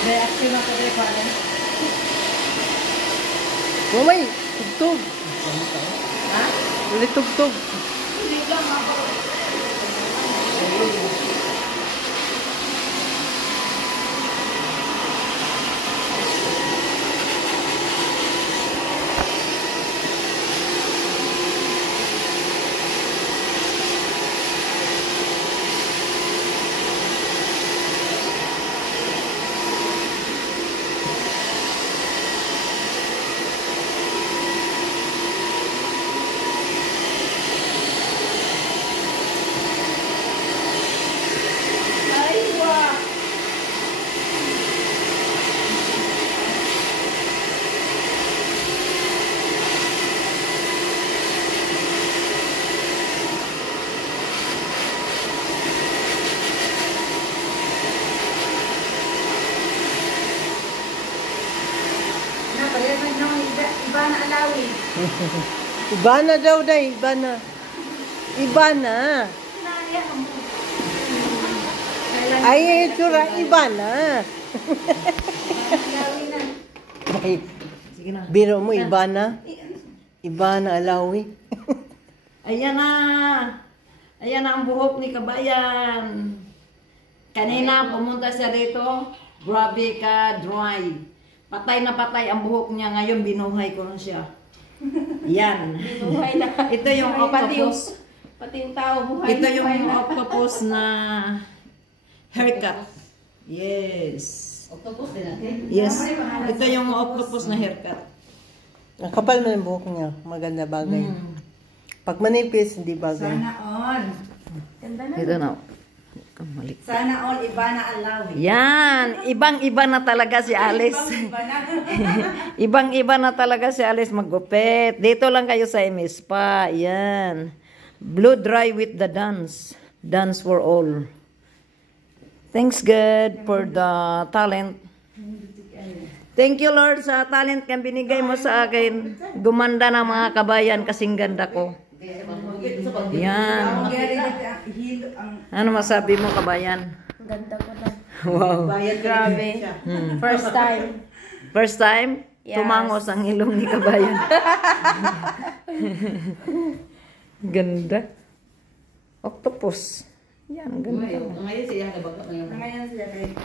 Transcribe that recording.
Reaction ako rin pa rin. Mamay, tugtog. Ha? Ulit tugtog. Hindi lang ako. Iba na alawi. Iba na daw day, iba na. Iba na. Ay, itsura, iba na. Alawi na. Ay, Sige na. biro mo, iba na. Iba na alawi. Ayan na. Ayan na ang buhok ni Kabayan. Kanina pumunta siya rito. Grabe ka, dry. Patay na patay ang buhok niya. Ngayon binuhay ko na siya. Yan. Buhay na. Ito yung octopus. Pati yung tao buhay. Ito yung octopus na haircut. Yes. Octopus din natin. Yes. Ito yung octopus na haircut. Ang kapal mo yung buhok niya. Maganda bagay. Pag manipis, hindi bagay. Sana all. Ganda na. Ito na. Mali. Sana all iba na alawi. Yan. Ibang-iba na talaga si Alice. Iba na. Ibang-iba na talaga si Alice maggupit. Dito lang kayo sa MS pa. Yan. Blow dry with the dance. Dance for all. Thanks God for the talent. Thank you Lord sa talent kang binigay mo sa akin. Gumanda ng mga kabayan kasing ganda ko. Yan. Ano masabi mo kabayan? Ganda ko na. Wow. Grabe. First time. First time? Yes. Tumangos ang ilong ni kabayan. Ganda. Octopus. Yan, ganda. Ngayon siya kahit